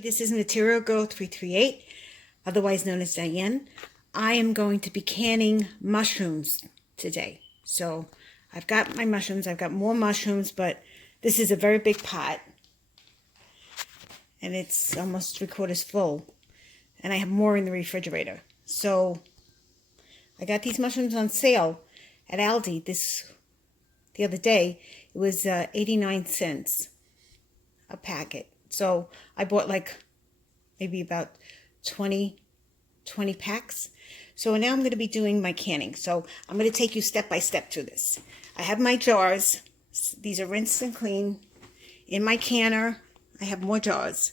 This is Material Girl 338, otherwise known as Diane. I am going to be canning mushrooms today. So I've got my mushrooms. I've got more mushrooms, but this is a very big pot. And it's almost 3/4 full. And I have more in the refrigerator. So I got these mushrooms on sale at Aldi the other day. It was 89 cents a packet. So I bought like maybe about 20 packs. So now I'm going to be doing my canning. So I'm going to take you step by step through this. I have my jars. These are rinsed and clean. In my canner, I have more jars.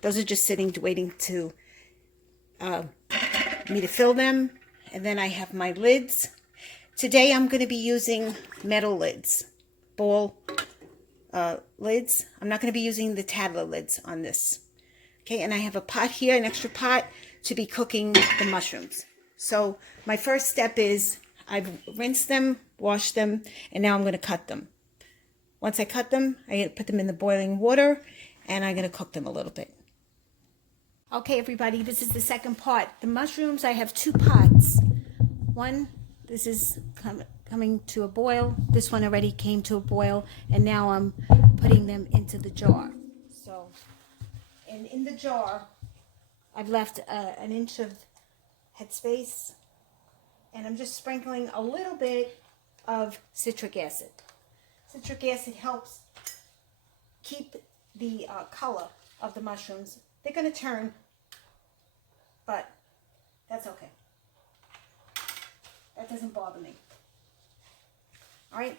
Those are just sitting waiting to me to fill them. And then I have my lids. Today I'm going to be using metal lids, ball lids. I'm not going to be using the Tadler lids on this. Okay, and I have a pot here, an extra pot, to be cooking the mushrooms. So my first step is I've rinsed them, washed them, and now I'm going to cut them. Once I cut them, I put them in the boiling water, and I'm going to cook them a little bit. Okay, everybody, this is the second part. The mushrooms, I have 2 pots. One, this is coming to a boil. This one already came to a boil, and now I'm putting them into the jar. So, and in the jar, I've left an inch of headspace, and I'm just sprinkling a little bit of citric acid. Citric acid helps keep the color of the mushrooms. They're going to turn, but that's okay. That doesn't bother me. All right,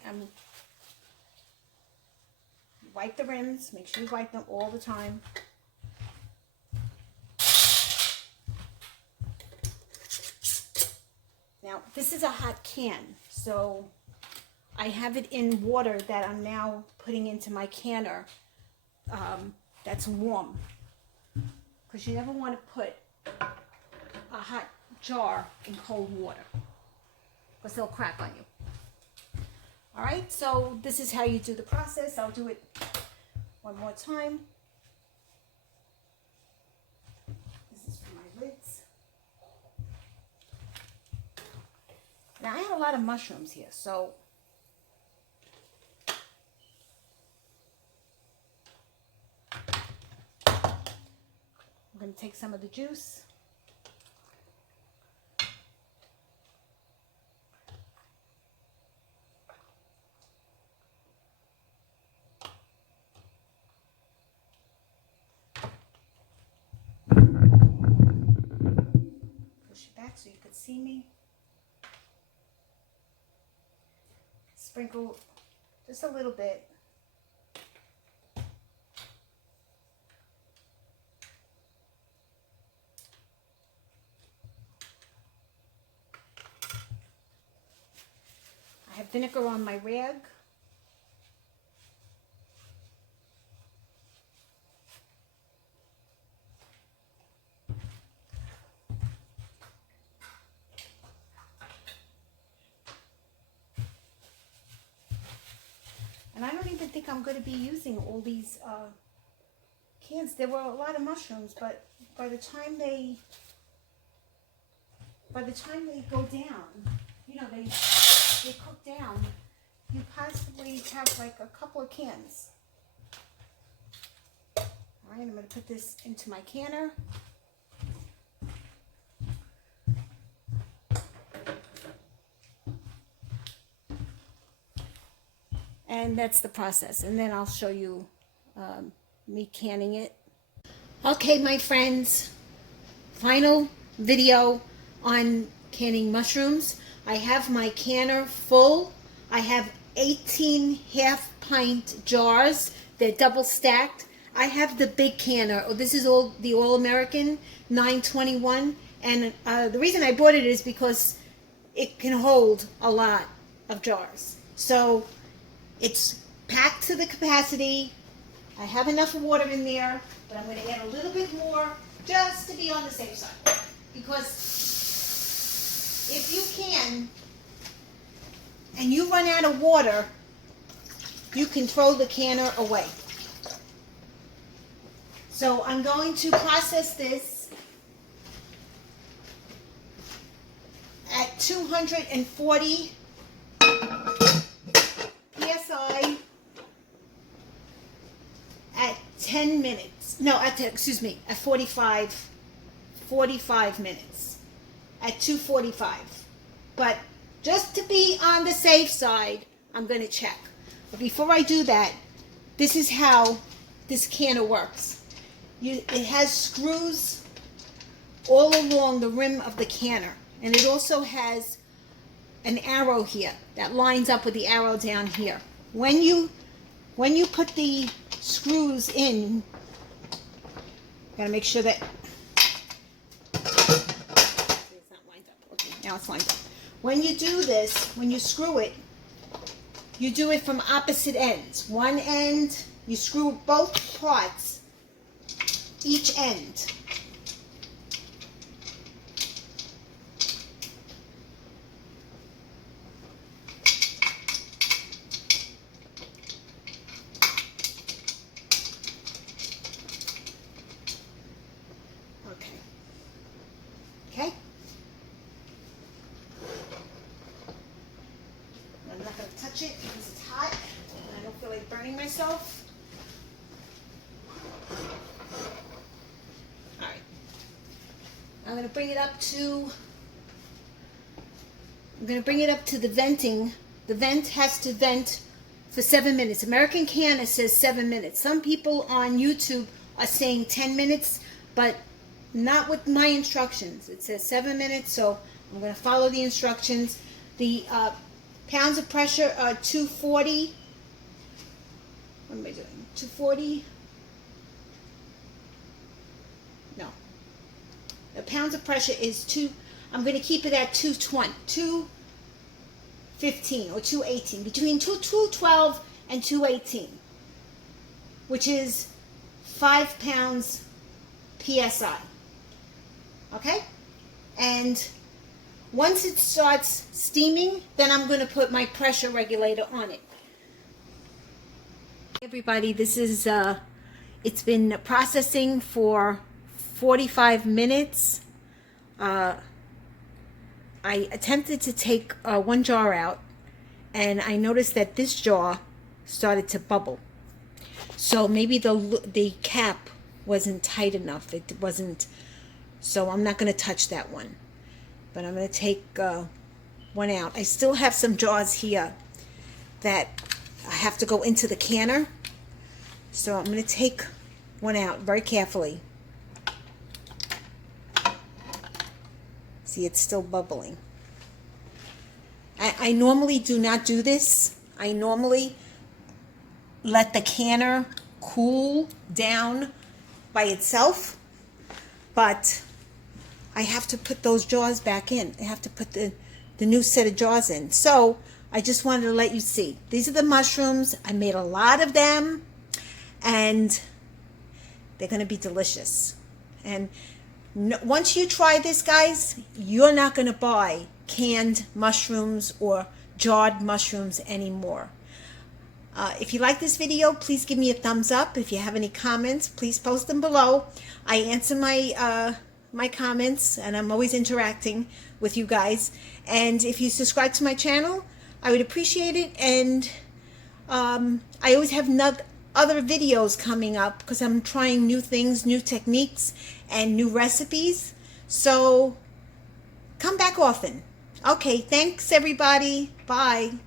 wipe the rims. Make sure you wipe them all the time. Now, this is a hot can, so I have it in water that I'm now putting into my canner that's warm. Because you never want to put a hot jar in cold water, because they'll crack on you. All right, so this is how you do the process. I'll do it one more time. This is for my lids. Now, I have a lot of mushrooms here, so I'm going to take some of the juice. Push it back so you could see me. Sprinkle just a little bit. I have vinegar on my rag. And I don't even think I'm going to be using all these cans. There were a lot of mushrooms, but by the time they go down, you know, they cook down, you possibly have like a couple of cans. All right, I'm going to put this into my canner. And that's the process. And then I'll show you me canning it. Okay, my friends, final video on canning mushrooms. I have my canner full. I have 18 half-pint jars. They're double stacked. I have the big canner. Oh, this is the All-American 921. And the reason I bought it is because it can hold a lot of jars. So it's packed to the capacity. I have enough water in there, but I'm going to add a little bit more just to be on the safe side. Because if you can, and you run out of water, you can throw the canner away. So So I'm going to process this at 240 psi at 10 minutes. No, excuse me, at 45 minutes at 245. But just to be on the safe side, I'm going to check. But before I do that, this is how this canner works. It has screws all along the rim of the canner, and it also has an arrow here that lines up with the arrow down here. When you put the screws in, gotta make sure that it's not lined up. Okay, now it's lined up. When you do this, when you screw it, you do it from opposite ends. One end, you screw both parts, each end. Okay. I'm not going to touch it because it's hot and I don't feel like burning myself. All right. I'm going to bring it up to the venting. The vent has to vent for 7 minutes. American Canner says 7 minutes. Some people on YouTube are saying 10 minutes, but not with my instructions. It says 7 minutes, so I'm going to follow the instructions. The pounds of pressure are 240. What am I doing? 240? No. The pounds of pressure is I'm going to keep it at 220, 215 or 218, between 212 and 218, which is 5 pounds psi. Okay? And once it starts steaming, then I'm going to put my pressure regulator on it. Hey everybody, this is, it's been processing for 45 minutes. I attempted to take one jar out, and I noticed that this jar started to bubble. So maybe the cap wasn't tight enough. It wasn't. So I'm not going to touch that one, but I'm going to take one out. I still have some jars here that I have to go into the canner, so I'm going to take one out very carefully. See, it's still bubbling. I normally do not do this. I normally let the canner cool down by itself, but I have to put those jars back in. I have to put the new set of jars in. So I just wanted to let you see. These are the mushrooms. I made a lot of them, and they're going to be delicious. And once you try this, guys, you're not going to buy canned mushrooms or jarred mushrooms anymore. If you like this video, please give me a thumbs up. If you have any comments, please post them below. I answer my comments, and I'm always interacting with you guys. And if you subscribe to my channel, I would appreciate it. And I always have other videos coming up because I'm trying new things, new techniques, and new recipes. So come back often. Okay, thanks everybody. Bye.